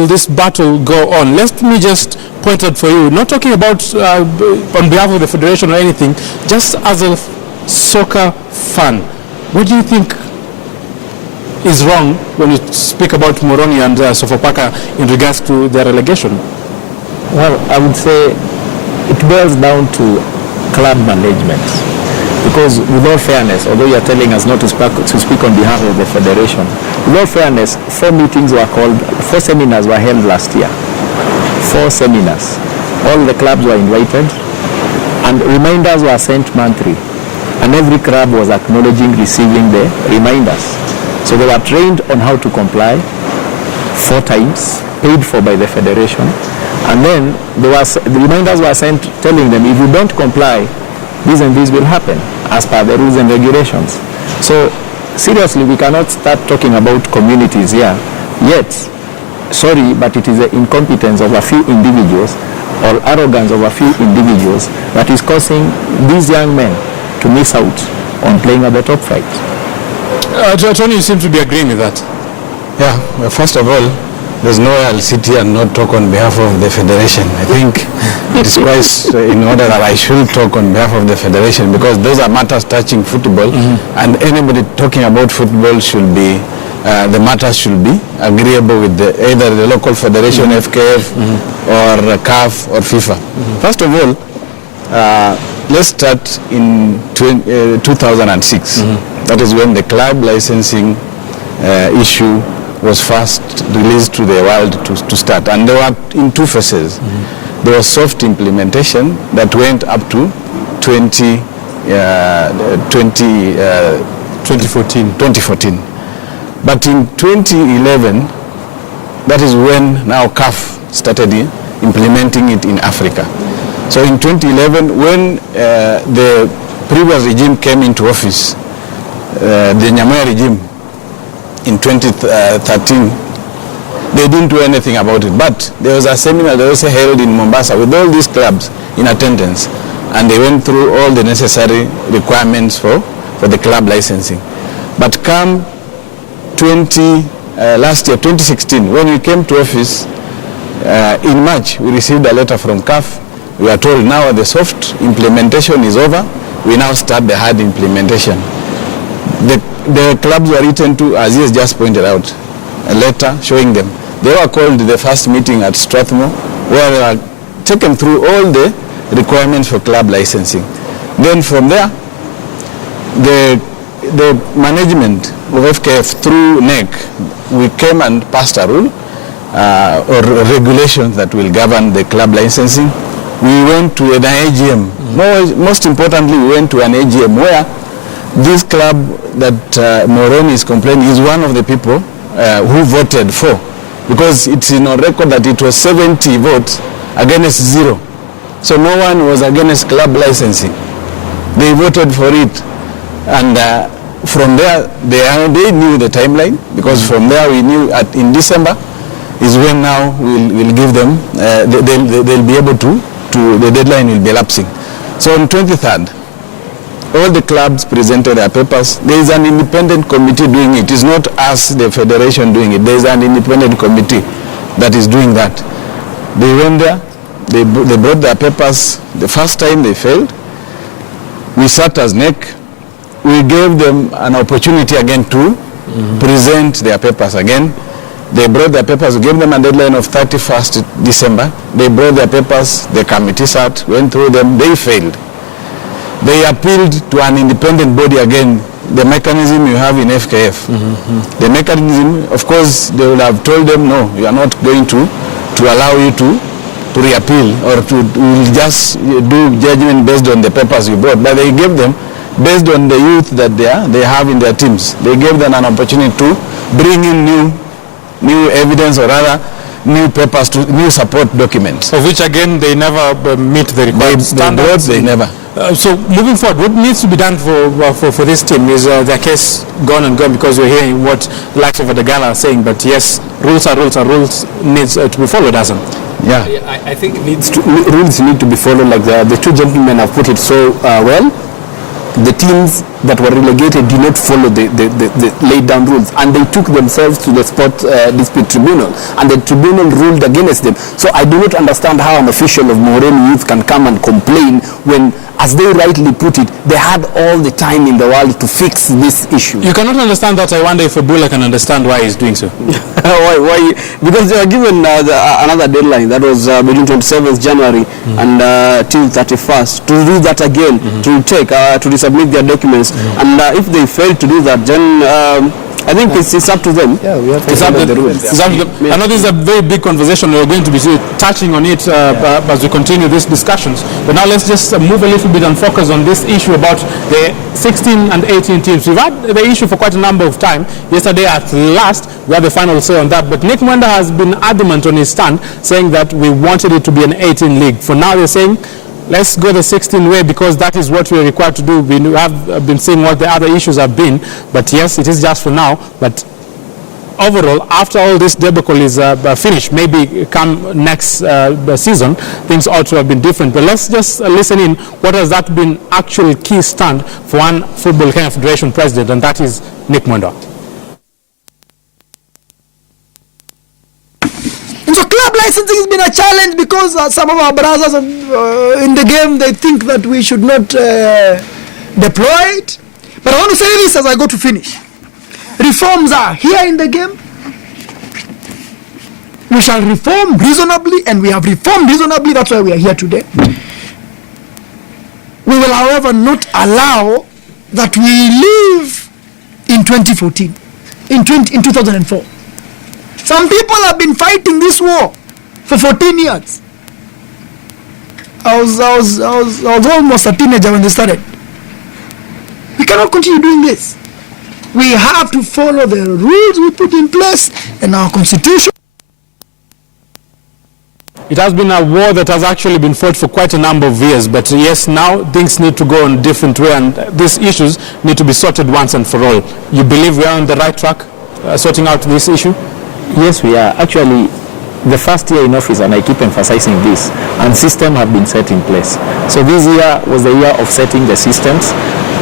will this battle go on? Let me just point out for you, not talking about on behalf of the federation or anything, just as a soccer fan, what do you think is wrong when you speak about Muhoroni and Sofapaka in regards to their relegation? Well, I would say it boils down to club management. Because with all fairness, although you are telling us not to speak on behalf of the federation, with all fairness, 4 meetings were called, 4 seminars were held last year. 4 seminars. All the clubs were invited, and reminders were sent monthly. And every club was acknowledging receiving the reminders. So they were trained on how to comply 4 times, paid for by the federation. And then the reminders were sent telling them, if you don't comply, this and this will happen as per the rules and regulations. So seriously, we cannot start talking about communities here. Yet, sorry, but it is the incompetence of a few individuals or arrogance of a few individuals that is causing these young men to miss out on playing at the top flight. Tony, you seem to be agreeing with that. Yeah, well, first of all, there's no way I'll sit here and not talk on behalf of the federation. I think it's quite in order that I should talk on behalf of the federation, because those are matters touching football, and anybody talking about football should be, the matters should be agreeable with either the local federation, FKF, or CAF or FIFA. First of all, let's start in 2006. That is when the club licensing issue was first released to the world to start, and they were in 2 phases. There was soft implementation that went up to 2014. But in 2011, that is when now CAF started implementing it in Africa. So in 2011, when the previous regime came into office, the Nyamoya regime, in 2013, they didn't do anything about it. But there was a seminar that was held in Mombasa with all these clubs in attendance, and they went through all the necessary requirements for the club licensing. But come last year, 2016, when we came to office, in March, we received a letter from CAF. We are told now the soft implementation is over. We now start the hard implementation. The clubs were written to, as he has just pointed out, a letter showing them. They were called the first meeting at Strathmore, where they were taken through all the requirements for club licensing. Then from there, the management of FKF through NEC, we came and passed a rule or regulations that will govern the club licensing. We went to an AGM. Most importantly, we went to an AGM where this club that Muhoroni is complaining is one of the people who voted for, because it's in our record that it was 70 votes against 0. So no one was against club licensing. They voted for it, and from there they knew the timeline, because from there we knew in December is when now we'll give them, they'll be able to the deadline will be elapsing. So on 23rd, all the clubs presented their papers. There is an independent committee doing it. It's not us, the federation, doing it. There is an independent committee that is doing that. They went there, they brought their papers. The first time they failed. We sat as NEC. We gave them an opportunity again to present their papers again. They brought their papers, we gave them a deadline of 31st December. They brought their papers, the committee sat, went through them, they failed. They appealed to an independent body again, the mechanism you have in FKF. The mechanism, of course, they will have told them, no, you are not going to allow you to reappeal, or we'll just do judgment based on the papers you brought. But they gave them, based on the youth that they have in their teams, they gave them an opportunity to bring in new evidence, or rather new papers, to new support documents. Of which again they never meet the required standards. They never. So moving forward, what needs to be done for this team? Is their case gone and gone, because we're hearing what the likes of the Gala are saying, but yes, rules are rules, and rules needs to be followed, doesn't it? Yeah, I think rules need to be followed, like the two gentlemen have put it so well. The teams that were relegated did not follow the laid down rules, and they took themselves to the Sports Dispute Tribunal, and the tribunal ruled against them. So I do not understand how an official of Muhoroni Youth can come and complain when, as they rightly put it, they had all the time in the world to fix this issue. You cannot understand that. I wonder if Abula can understand why he's doing so. Why? Because they were given another deadline that was between 27th January and till 31st to do that again, to resubmit their documents, and if they fail to do that, then I think it's up to them. Yeah, we have to It's up follow to the rules. I know this is a very big conversation. We're going to be touching on it as we continue these discussions. But now let's just move a little bit and focus on this issue about the 16 and 18 teams. We've had the issue for quite a number of time. Yesterday, at last, we had the final say on that. But Nick Mwenda has been adamant on his stand, saying that we wanted it to be an 18 league. For now, they're saying, let's go the 16 way because that is what we're required to do. We have been seeing what the other issues have been, but yes, it is just for now. But overall, after all this debacle is finished, maybe come next season, things ought to have been different. But let's just listen in. What has that been actual key stand for one Football Kenya Federation president, and that is Nick Mwenda. So club licensing has been a challenge because some of our brothers in the game, they think that we should not deploy it. But I want to say this as I go to finish. Reforms are here in the game. We shall reform reasonably, and we have reformed reasonably. That's why we are here today. We will, however, not allow that we live in 2014, in 2004. Some people have been fighting this war for 14 years. I was almost a teenager when they started. We cannot continue doing this. We have to follow the rules we put in place in our constitution. It has been a war that has actually been fought for quite a number of years, but yes, now things need to go in a different way, and these issues need to be sorted once and for all. You believe we are on the right track, sorting out this issue? Yes, we are. Actually, the first year in office, and I keep emphasizing this, and systems have been set in place. So this year was the year of setting the systems,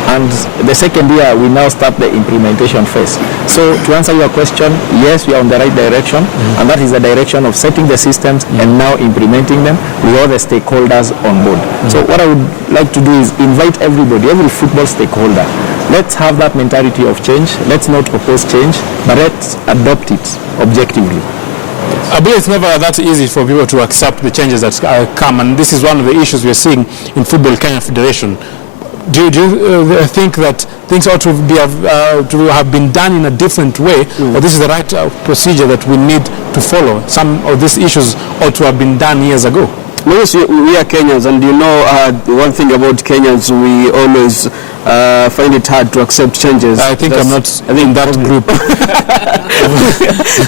and the second year we now start the implementation phase. So to answer your question, yes, we are on the right direction, and that is the direction of setting the systems and now implementing them with all the stakeholders on board. So what I would like to do is invite everybody, every football stakeholder. Let's have that mentality of change. Let's not oppose change, but let's adopt it objectively. I believe it's never that easy for people to accept the changes that come, and this is one of the issues we're seeing in Football Kenya Federation. Do you think that things ought to have been done in a different way, or this is the right procedure that we need to follow? Some of these issues ought to have been done years ago. Yes, we are Kenyans, and you know one thing about Kenyans, we always find it hard to accept changes. I think I'm not in that group.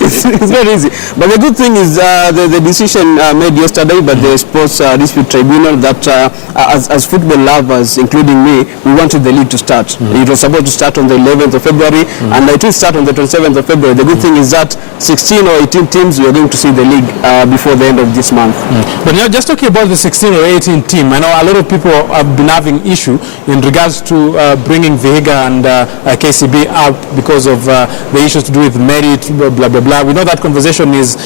It's not easy. But the good thing is the decision made yesterday by the Sports Dispute Tribunal that as football lovers, including me, we wanted the league to start. It was supposed to start on the 11th of February, and it will start on the 27th of February. The good thing is that 16 or 18 teams, we are going to see the league before the end of this month. But you know, just talking about the 16 or 18 team, I know a lot of people have been having issue in regards to bringing Vihiga and KCB out because of the issues to do with merit, blah blah blah. We know that conversation is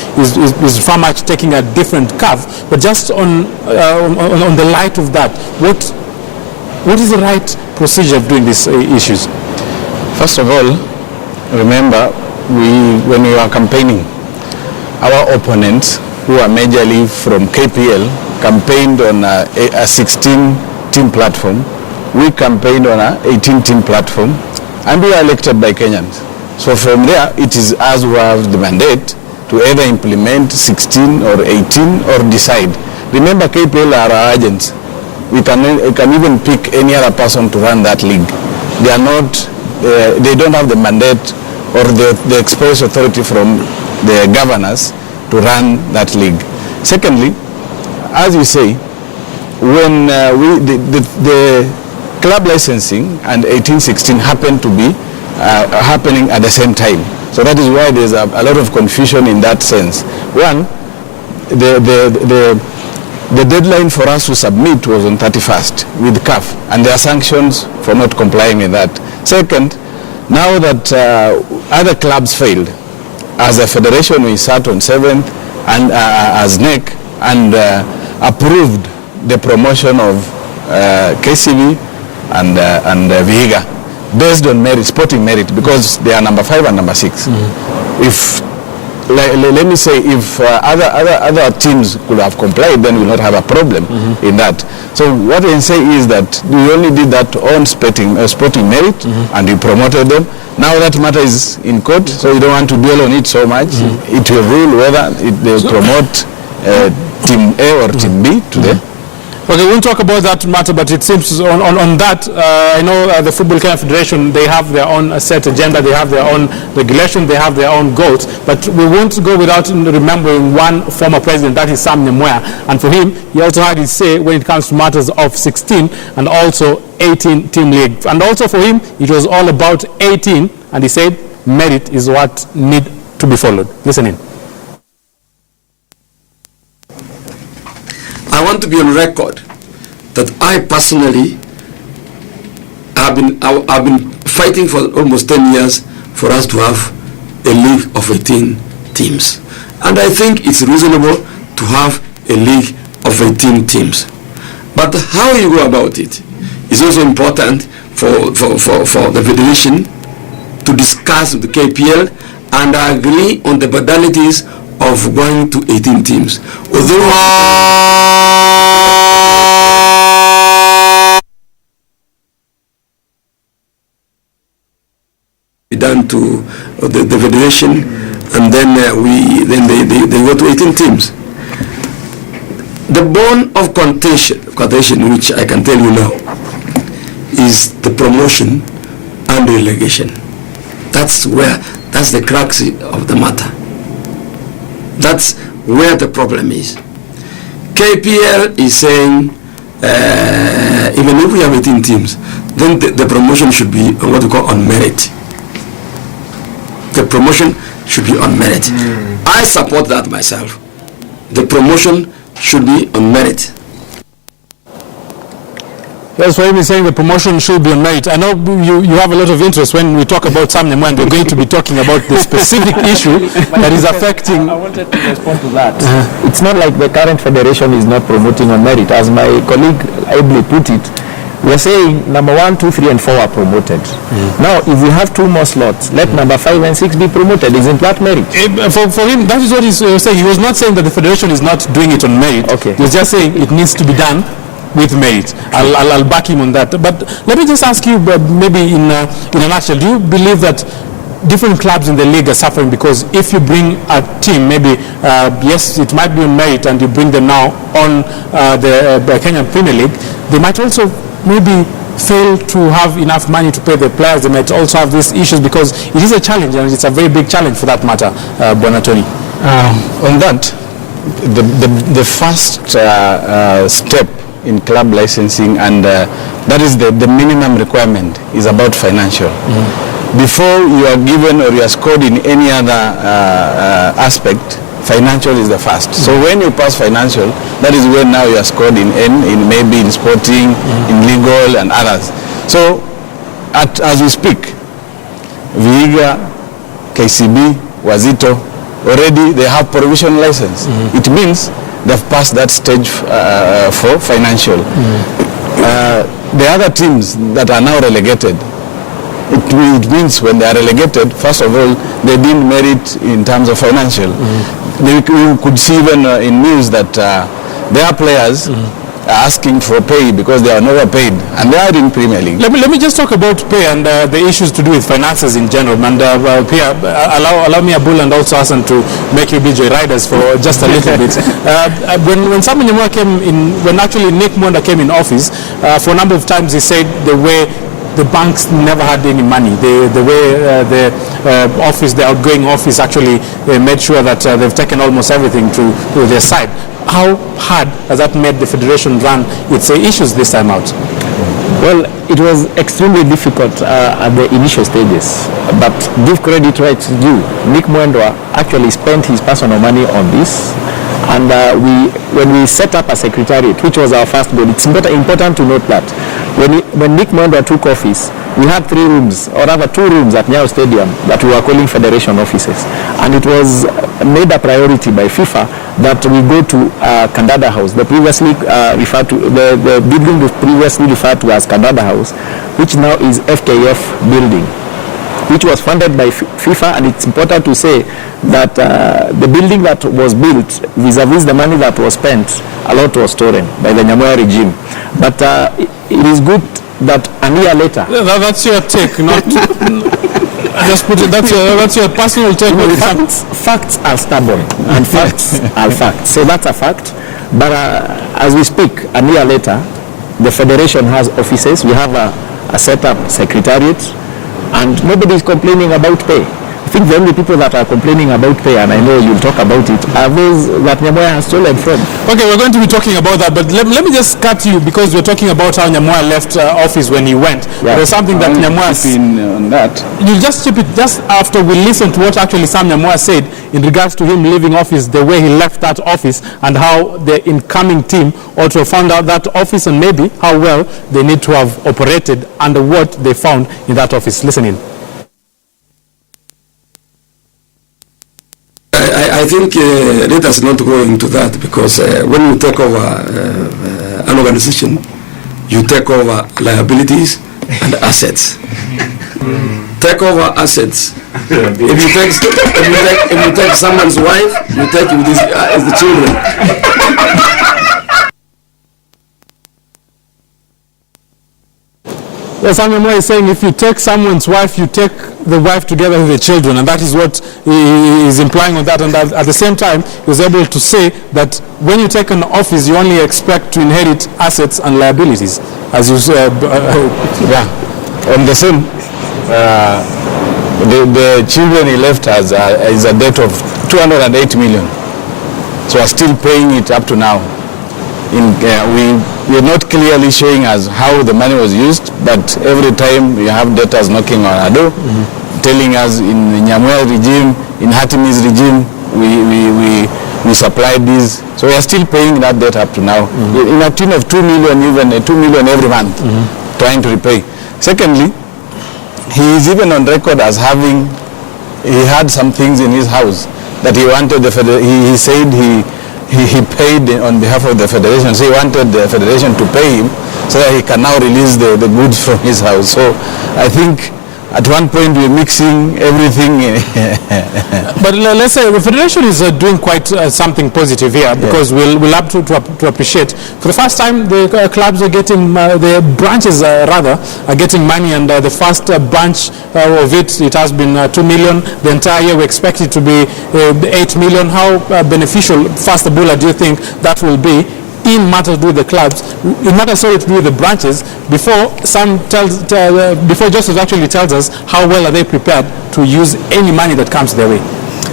far much taking a different curve. But just on the light of that, what is the right procedure of doing these issues? First of all, remember when we were campaigning, our opponents who are majorly from KPL campaigned on a 16-team platform. We campaigned on a 18-team platform, and we are elected by Kenyans. So from there, it is us who have the mandate to either implement 16 or 18 or decide. Remember, KPL are our agents. We can even pick any other person to run that league. They are not, they don't have the mandate or the express authority from the governors to run that league. Secondly, as you say, when the club licensing and 18-16 happen to be happening at the same time. So that is why there's a lot of confusion in that sense. One, the deadline for us to submit was on 31st with CAF, and there are sanctions for not complying with that. Second, now that other clubs failed, as a federation we sat on 7th and as NEC and approved the promotion of KCB and Vihiga based on merit, sporting merit, because they are number 5 and number 6. If let me say, if other teams could have complied, then we'll not have a problem in that. So what I can say is that we only did that on sporting merit, and we promoted them. Now that matter is in court, so we don't want to dwell on it so much. It will rule whether they will promote Team A or Team B today. Okay, we won't talk about that matter, but it seems on that, I know the Football Kenya Federation, they have their own set agenda, they have their own regulation, they have their own goals, but we won't go without remembering one former president, that is Sam Nyamweya, and for him, he also had his say when it comes to matters of 16 and also 18 team league. And also for him, it was all about 18, and he said merit is what need to be followed. Listen in. I want to be on record that I personally have been fighting for almost 10 years for us to have a league of 18 teams. And I think it's reasonable to have a league of 18 teams. But how you go about it is also important for the federation to discuss with the KPL and agree on the modalities of going to 18 teams. Although done to the federation, and then they go to 18 teams. The bone of contention, which I can tell you now, is the promotion and relegation. That's the crux of the matter. That's where the problem is. KPL is saying even if we have 18 teams, then the promotion should be on what we call on merit. The promotion should be on merit. I support that myself. The promotion should be on merit. That's why we're saying the promotion should be on merit. I know you have a lot of interest when we talk about Sam Nyamweya, and we're going to be talking about the specific issue that is affecting. I wanted to respond to that. It's not like the current federation is not promoting on merit. As my colleague ably put it, we're saying number 1, 2, 3, and 4 are promoted. Now, if we have 2 more slots, let number 5 and 6 be promoted. Isn't that merit? For him, that is what he's saying. He was not saying that the federation is not doing it on merit. Okay. He was just saying it needs to be done with merit. I'll back him on that. But let me just ask you, maybe in a nutshell, do you believe that different clubs in the league are suffering because if you bring a team, maybe yes, it might be on merit, and you bring them now on the Kenyan Premier League, they might also maybe fail to have enough money to pay the players. They might also have these issues because it is a challenge, and it's a very big challenge for that matter. Bwana Tony. On that, the first step in club licensing, and that is the minimum requirement, is about financial. Before you are given or you are scored in any other aspect, financial is the first. So when you pass financial, that is when now you are scored in maybe in sporting, in legal and others. So as we speak, Vihiga, KCB, Wazito, already they have provisional license. It means they've passed that stage for financial. The other teams that are now relegated, it means when they are relegated, first of all, they didn't merit in terms of financial. We could see even in news that their players are asking for pay because they are never paid, and they are in Premier League. Let me just talk about pay and the issues to do with finances in general. And Pia, allow me, Abul, and also Hassan, to make you be joyriders for just a little bit. When Sam Nyamweya came in, when actually Nick Mwenda came in office, for a number of times he said the way the banks never had any money. The way the office, the outgoing office, actually made sure that they've taken almost everything to their side. How hard has that made the federation run its issues this time out? Well, it was extremely difficult at the initial stages, but give credit where it's due. Nick Mwendwa actually spent his personal money on this, And when we set up a secretariat, which was our first goal, it's important to note that when Nick Mwendwa took office, we had 3 rooms, or rather 2 rooms at Nyayo Stadium that we were calling federation offices. And it was made a priority by FIFA that we go to Kandada House, the previously referred to, the building was previously referred to as Kandada House, which now is FKF building, which was funded by FIFA. And it's important to say that the building that was built vis-a-vis the money that was spent, a lot was stolen by the Nyamoya regime. But it is good that a year later... That's your take, not... Just put it, that's your personal take. Well, facts are stubborn, and facts are facts. So that's a fact. But as we speak, a year later, the federation has offices. We have a set-up secretariat, and nobody is complaining about pay. I think the only people that are complaining about pay, and I know you'll talk about it, are those that Nyamoya has stolen from. Okay, we're going to be talking about that, but let me just cut you, because we're talking about how Nyamoya left office when he went. Yeah. There's something that Nyamoya... on that. You'll just chip it just after we listen to what actually Sam Nyamoya said in regards to him leaving office, the way he left that office, and how the incoming team ought to have found out that office, and maybe how well they need to have operated under what they found in that office. Listen in. I think let us not go into that, because when you take over an organization, you take over liabilities and assets. Take over assets. If you take someone's wife, you take the children. Yes, Sam is saying if you take someone's wife, you take the wife together with the children, and that is what he is implying on that. And at the same time, he was able to say that when you take an office, you only expect to inherit assets and liabilities, as you said. Yeah, on the same, the children he left as is a debt of 208 million, so we're still paying it up to now. We're not clearly showing us how the money was used, but every time we have debtors knocking on our door, telling us in the Nyamoya regime, in Hatimi's regime, we supplied these. So we are still paying that debt up to now, in a tune of 2 million, even 2 million every month, trying to repay. Secondly, he is even on record as having, he had some things in his house that he wanted he said he paid on behalf of the federation, so he wanted the federation to pay him so that he can now release the goods from his house. So I think at one point we're mixing everything. But let's say the federation is doing quite something positive here, because we'll have to appreciate. For the first time, the clubs are getting, the branches rather, are getting money, and the first branch of it has been 2 million. The entire year we expect it to be 8 million. How beneficial, first of all, do you think that will be in matters to do with the clubs, in matters to do with the branches, before before Joseph actually tells us how well are they prepared to use any money that comes their way?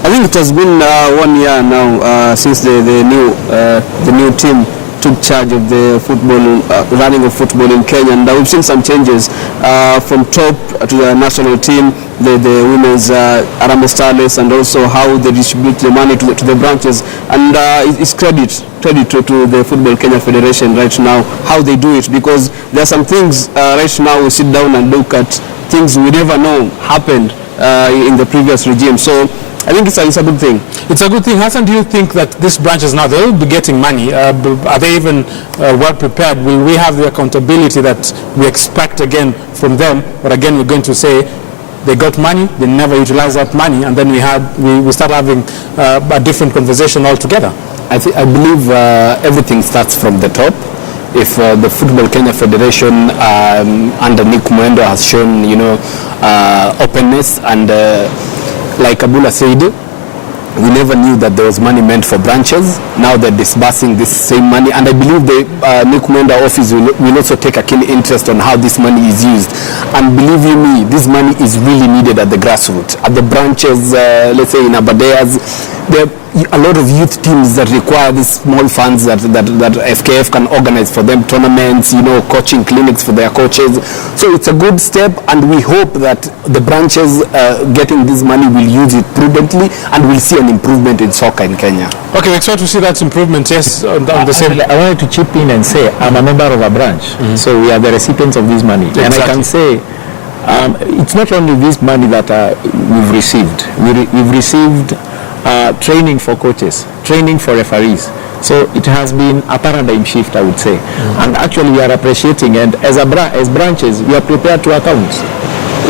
I think it has been 1 year now since the new team took charge of the football, running of football in Kenya, and we've seen some changes from top to the national team, the women's Harambee Starlets, and also how they distribute the money to the branches. And it's credit to the Football Kenya Federation right now, how they do it, because there are some things right now we sit down and look at things we never know happened in the previous regime. So I think it's a good thing. It's a good thing. Hassan, do you think that these branches now, they'll be getting money? Are they even well prepared? Will we have the accountability that we expect again from them? But again, we're going to say they got money, they never utilize that money, and then we start having a different conversation altogether. I believe everything starts from the top. If the Football Kenya Federation under Nick Mwendwa has shown, openness, and like Abula said, we never knew that there was money meant for branches. Now they're disbursing this same money, and I believe the Nick Mwendwa office will also take a keen interest on how this money is used. And believe you me, this money is really needed at the grassroots, at the branches, let's say in Abadeas. a lot of youth teams that require these small funds that FKF can organize for them, tournaments, coaching clinics for their coaches. So it's a good step, and we hope that the branches getting this money will use it prudently, and we'll see an improvement in soccer in Kenya. Okay, we expect to see that improvement, yes, on the same. I wanted to chip in and say I'm a member of a branch, so we are the recipients of this money. Exactly. And I can say it's not only this money that we've received. We've received training for coaches, training for referees. So it has been a paradigm shift, I would say. And actually we are appreciating, and as branches, we are prepared to account.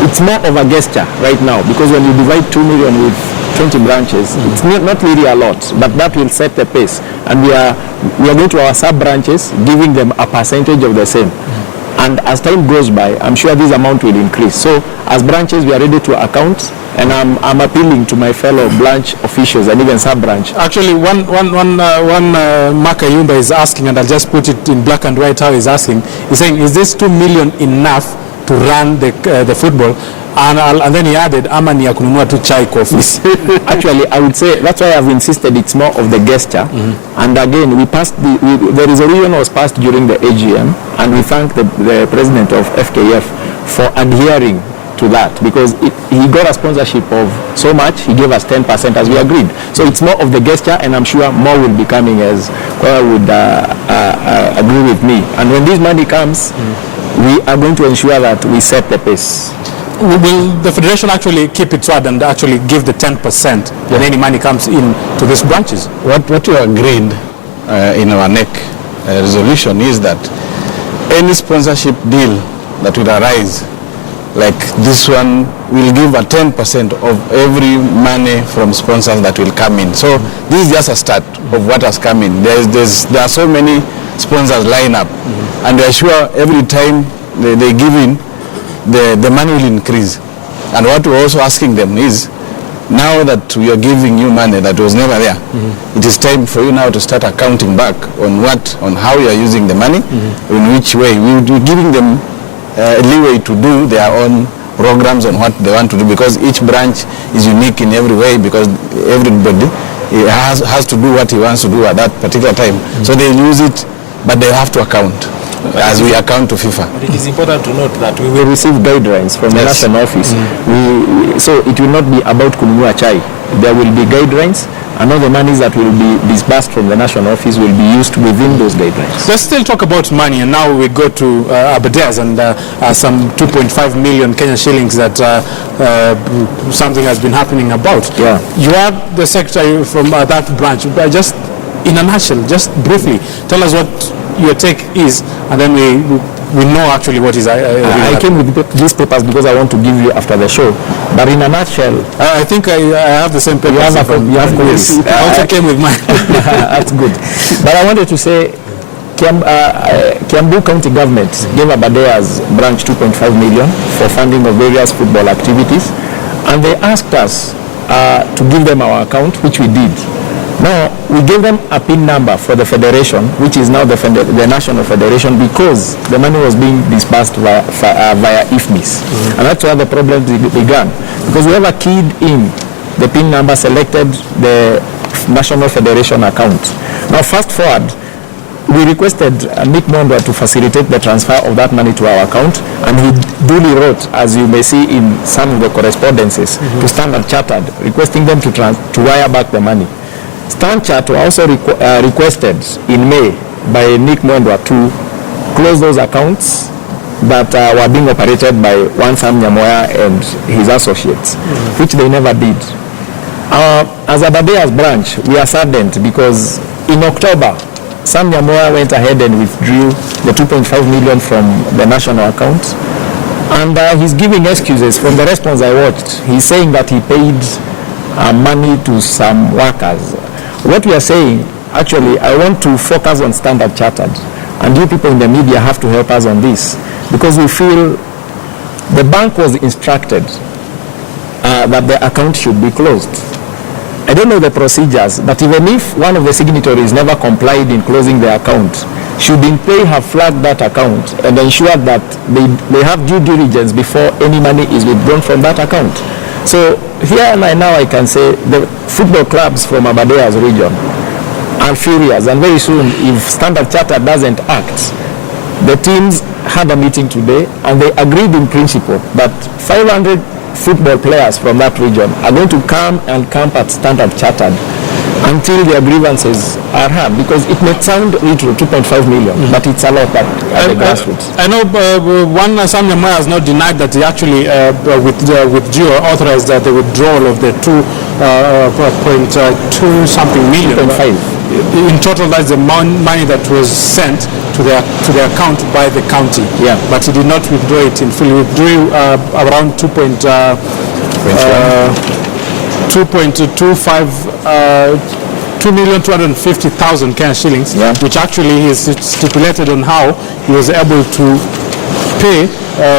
It's more of a gesture right now, because when you divide 2 million with 20 branches, it's not really a lot, but that will set the pace. And we are going to our sub-branches, giving them a percentage of the same. And as time goes by, I'm sure this amount will increase. So as branches, we are ready to account, and I'm appealing to my fellow branch officials and even sub-branch. Actually, one Maka Yumba is asking, and I'll just put it in black and white how he's asking. He's saying, is this 2 million enough to run the football? And then he added, ama ni ya kununua tu chai coffee. Actually, I would say that's why I've insisted it's more of the gesture. And again, the resolution was passed during the AGM, and we thank the president of FKF for adhering to that, because he got a sponsorship of so much. He gave us 10% as we agreed. So it's more of the gesture, and I'm sure more will be coming, as Koya would agree with me. And when this money comes, we are going to ensure that we set the pace. Will the federation actually keep its word and actually give the 10% when any money comes in to these branches? What you agreed in our NEC resolution is that any sponsorship deal that will arise, like this one, will give a 10% of every money from sponsors that will come in. So this is just a start of what has come in. There are so many sponsors line up, and we are sure every time they give in, the money will increase. And what we're also asking them is, now that we are giving you money that was never there, it is time for you now to start accounting back on how you are using the money, in which way. We will be giving them leeway to do their own programs on what they want to do, because each branch is unique in every way, because everybody has to do what he wants to do at that particular time. So they use it, but they have to account as we account to FIFA. But it is important to note that we will receive guidelines from the national office. So it will not be about kununua chai. There will be guidelines, and all the monies that will be disbursed from the national office will be used within those guidelines. Let's still talk about money, and now we go to Abadeas and some 2.5 million Kenyan shillings that something has been happening about. Yeah. You are the secretary from that branch. Just in a nutshell, just briefly, tell us what your take is, and then we know actually what is. I came with these papers because I want to give you after the show. But in a nutshell, I think I have the same papers. You have copies. I also came with mine. That's good. But I wanted to say, Kiambu County Government gave Abadeas branch 2.5 million for funding of various football activities, and they asked us to give them our account, which we did. Now, we gave them a PIN number for the federation, which is now the national federation, because the money was being disbursed via IFMIS. And that's where the problem began. Because whoever keyed in the PIN number selected the national federation account. Now, fast forward, we requested Nick Mondwa to facilitate the transfer of that money to our account, and he duly wrote, as you may see in some of the correspondences, to Standard Chartered, requesting them to wire back the money. Standard Chartered also requested in May by Nick Mondwa to close those accounts that were being operated by one Sam Nyamoya and his associates, which they never did. As Abadeas branch, we are saddened because in October, Sam Nyamoya went ahead and withdrew the 2.5 million from the national account, and he's giving excuses. From the response I watched, he's saying that he paid money to some workers. What we are saying, actually, I want to focus on Standard Chartered, and you people in the media have to help us on this, because we feel the bank was instructed that the account should be closed. I don't know the procedures, but even if one of the signatories never complied in closing the account, should they have flagged that account and ensure that they have due diligence before any money is withdrawn from that account. So here and now I can say the football clubs from Abadea's region are furious, and very soon, if Standard Chartered doesn't act, the teams had a meeting today and they agreed in principle that 500 football players from that region are going to come and camp at Standard Chartered until their grievances are heard, because it may sound little, 2.5 million, but it's a lot at the grassroots. I know one Sam Nyamoya has not denied that he actually withdrew or authorized the withdrawal of the 2.2 something million. 2.5. In total, that's the money that was sent to their account by the county. Yeah. But he did not withdraw it in full. He withdrew around 2.25 2,250,000 Kenyan shillings, which actually he stipulated on how he was able to pay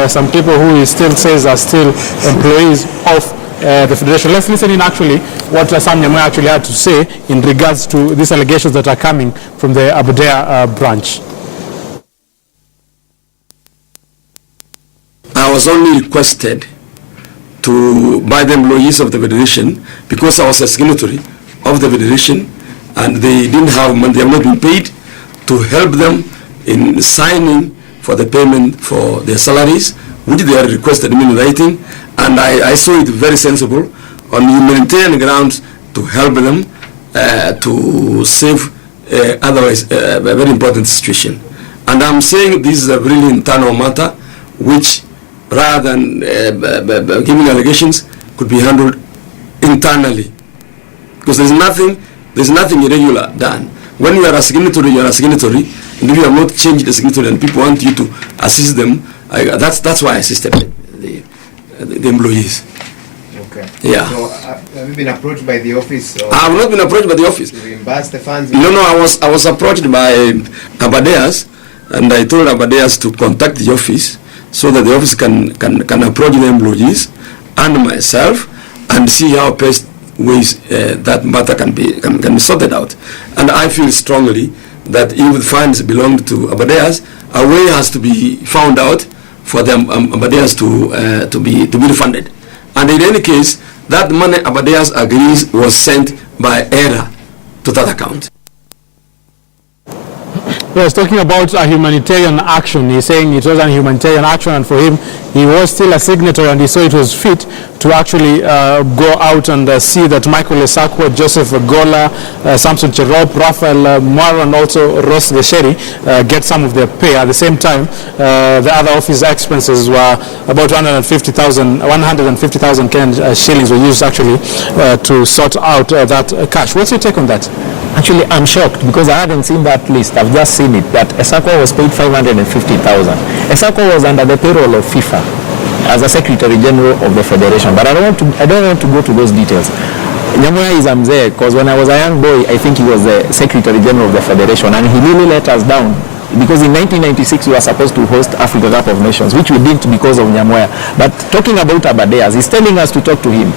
some people who he still says are still employees of the federation. Let's listen in actually what Sam Nyamoya actually had to say in regards to these allegations that are coming from the Aberdare branch. I was only requested by the employees of the federation, because I was a signatory of the federation and they didn't have money, they have not been paid, to help them in signing for the payment for their salaries, which they had requested me in writing, and I saw it very sensible on humanitarian grounds to help them to save otherwise a very important situation. And I'm saying this is a really internal matter which, rather than giving allegations, could be handled internally, because there's nothing irregular done. When you are a signatory, you are a signatory, and if you have not changed the signatory and people want you to assist them, that's why I assisted the employees. Okay. Yeah. So have you been approached by the office? I have not been approached by the office. To reimburse the funds? No, I was approached by Abadeas, and I told Abadeas to contact the office so that the office can approach the employees and myself and see how best ways that matter can be sorted out. And I feel strongly that if the funds belong to Abadeas, a way has to be found out for them Abadeas to be refunded. And in any case, that money Abadeas agrees was sent by error to that account. Yes, talking about a humanitarian action, he's saying it was a humanitarian action, and for him, he was still a signatory, and he saw it was fit to actually go out and see that Michael Esakwa, Joseph Gola, Samson Cherop, Raphael Mwaro, and also Ross Gesheri get some of their pay. At the same time, the other office expenses were about 150,000 Kenyan shillings were used actually to sort out that cash. What's your take on that? Actually, I'm shocked because I hadn't seen that list. I've just seen it, that Esakwa was paid 550,000. Esakwa was under the payroll of FIFA as a Secretary General of the Federation, but I don't want to go to those details. Nyamoya is there because when I was a young boy, I think he was the Secretary General of the Federation, and he really let us down. Because in 1996 we were supposed to host Africa Cup of Nations, which we didn't because of Nyamoya. But talking about Abadeas, he's telling us to talk to him.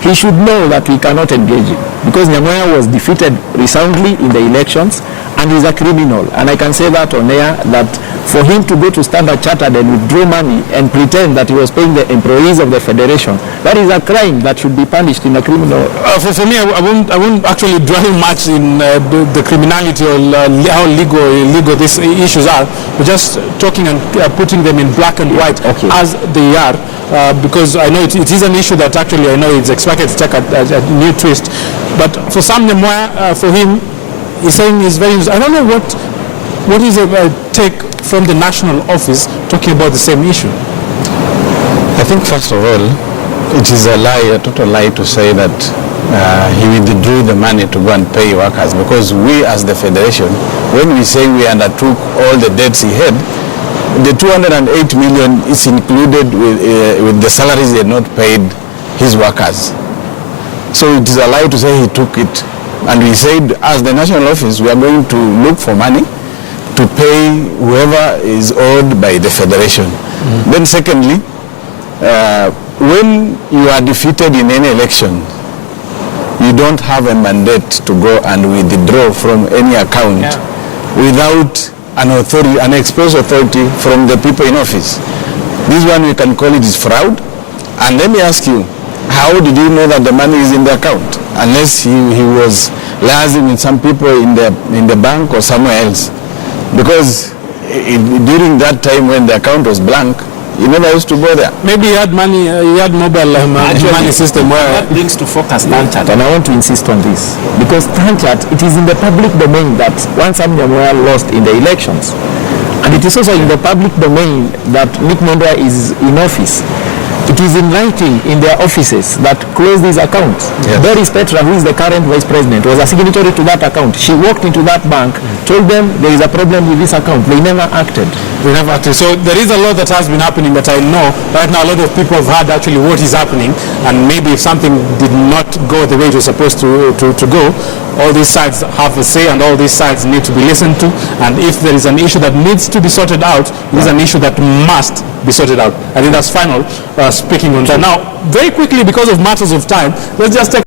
He should know that we cannot engage him because Nyamoya was defeated resoundly in the elections and he's a criminal. And I can say that on air, that for him to go to Standard Chartered and withdraw money and pretend that he was paying the employees of the federation, that is a crime that should be punished in a criminal. For me, I won't actually dwell much in the criminality or how legal these issues are. We're just talking and putting them in black and white as they are. Because I know it is an issue that actually I know it's expected to take a new twist. But for Sam Nyamoya, for him, he's saying he's very... I don't know what is a take from the national office talking about the same issue. I think first of all, it is a lie, a total lie to say that he withdrew the money to go and pay workers, because we as the federation, when we say we undertook all the debts he had, the 208 million is included with the salaries he had not paid his workers. So it is a lie to say he took it. And we said, as the national office, we are going to look for money to pay whoever is owed by the federation. Mm-hmm. Then secondly, when you are defeated in any election, you don't have a mandate to go and withdraw from any account without an express authority from the people in office. This one we can call it is fraud. And let me ask you, How did he know that the money is in the account? Unless he was liaising with some people in the bank or somewhere else. Because during that time when the account was blank, he never used to go there. Maybe he had money, he had mobile money system where... That brings to focus Tanchart, and I want to insist on this. Because Tanchart, it is in the public domain that one Sam Nyamweya lost in the elections. And it is also in the public domain that Nick Mondwa is in office. It is in writing in their offices that close these accounts. Yes. Doris Petra, who is the current vice president, was a signatory to that account. She walked into that bank, told them there is a problem with this account. They never acted. We never acted. So there is a lot that has been happening that I know. Right now, a lot of people have heard actually what is happening, and maybe if something did not go the way it was supposed to go, all these sides have a say, and all these sides need to be listened to. And if there is an issue that needs to be sorted out, it is an issue that must be sorted out. I think that's final. Speaking on that now, very quickly because of matters of time, let's just take